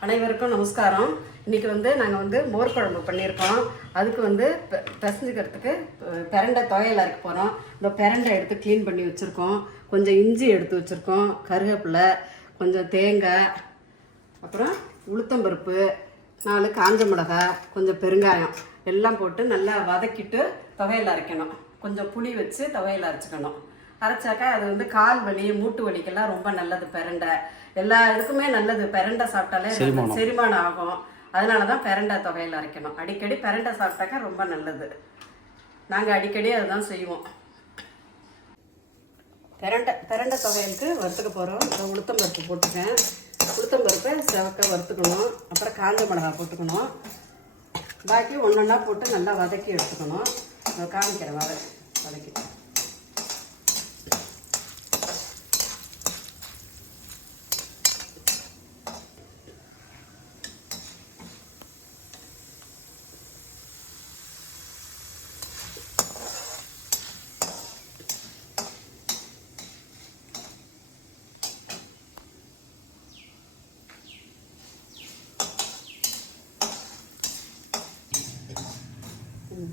அனைவருக்கும் நமஸ்காரம். இன்றைக்கி வந்து நாங்கள் வந்து மோர் குழம்பு பண்ணியிருக்கோம். அதுக்கு வந்து பெ- பிசைஞ்சுக்கிறதுக்கு பிரண்டை துவையல் அரைக்க போகிறோம் இந்த பிரண்டை எடுத்து க்ளீன் பண்ணி வச்சுருக்கோம். கொஞ்சம் இஞ்சி எடுத்து வச்சுருக்கோம். கருவேப்பிலை கொஞ்சம் தேங்காய் அப்புறம் உளுத்தம்பருப்பு நாலு காஞ்ச மிளகாய் கொஞ்சம் பெருங்காயம் எல்லாம் போட்டு நல்லா வதக்கிட்டு துவையல் அரைக்கணும். கொஞ்சம் புளி வச்சு துவையல் அரைச்சிக்கணும். அரைச்சாக்கா அது வந்து கால் வலி மூட்டு வலிக்கெல்லாம் ரொம்ப நல்லது பிரண்டை. எல்லா இதுக்குமே நல்லது. பிரண்டை சாப்பிட்டாலே. செரிமானம். ஆகும். அதனால தான் பிரண்டை துவையல் அரைக்கணும். அடிக்கடி பிரண்டை சாப்பிட்டாக்கா ரொம்ப நல்லது. நாங்கள் அடிக்கடி அதுதான் செய்வோம். பிரண்டை பிரண்டை துவையலுக்கு வறுத்துக்க போகிறோம் இந்த உளுத்தம்பருப்பு போட்டுக்கேன். உளுத்தம்பருப்பை செவக்க வறுத்துக்கணும். அப்புறம் காஞ்ச மிளகா போட்டுக்கணும். பாக்கி ஒன்றொன்னா போட்டு நல்லா வதக்கி எடுத்துக்கணும். நான் காமிக்கிறேன் வத வதக்கி.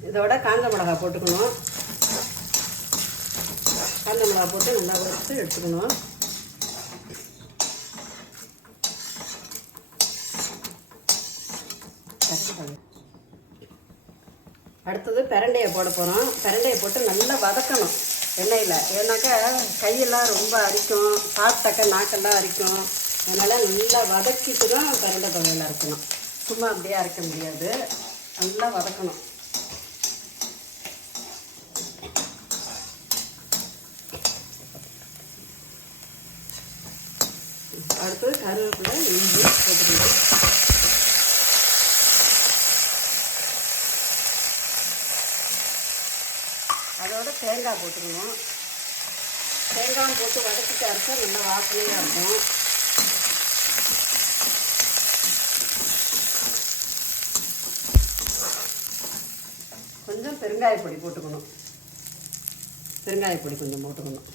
இதோட காஞ்ச மிளகா போட்டுக்கணும். காஞ்ச மிளகா போட்டு நல்லா வறுத்து எடுத்துக்கணும். அடுத்தது பிரண்டையை போட போகிறோம் பிரண்டையை போட்டு நல்லா வதக்கணும் எண்ணெயில். ஏன்னாக்கா கையெல்லாம் ரொம்ப அரிக்கும். சாப்பிட்டாக்க நாக்கெல்லாம் அரிக்கும். அதனால் நல்லா வதக்கிட்டு தான் பிரண்டை தொகையில் அரைக்கணும். சும்மா அப்படியே அரைக்க முடியாது. நல்லா வதக்கணும். பருப்பு கருவேப்பிலை இஞ்சி போட்டுக்கணும் அதோட தேங்காய் போட்டுக்கணும். தேங்காய் போட்டு வதக்கிட்டு அரைச்சா நல்லா வாசனையாக இருக்கும். கொஞ்சம் பெருங்காய பொடி போட்டுக்கணும். பெருங்காய பொடி கொஞ்சம் போட்டுக்கணும்.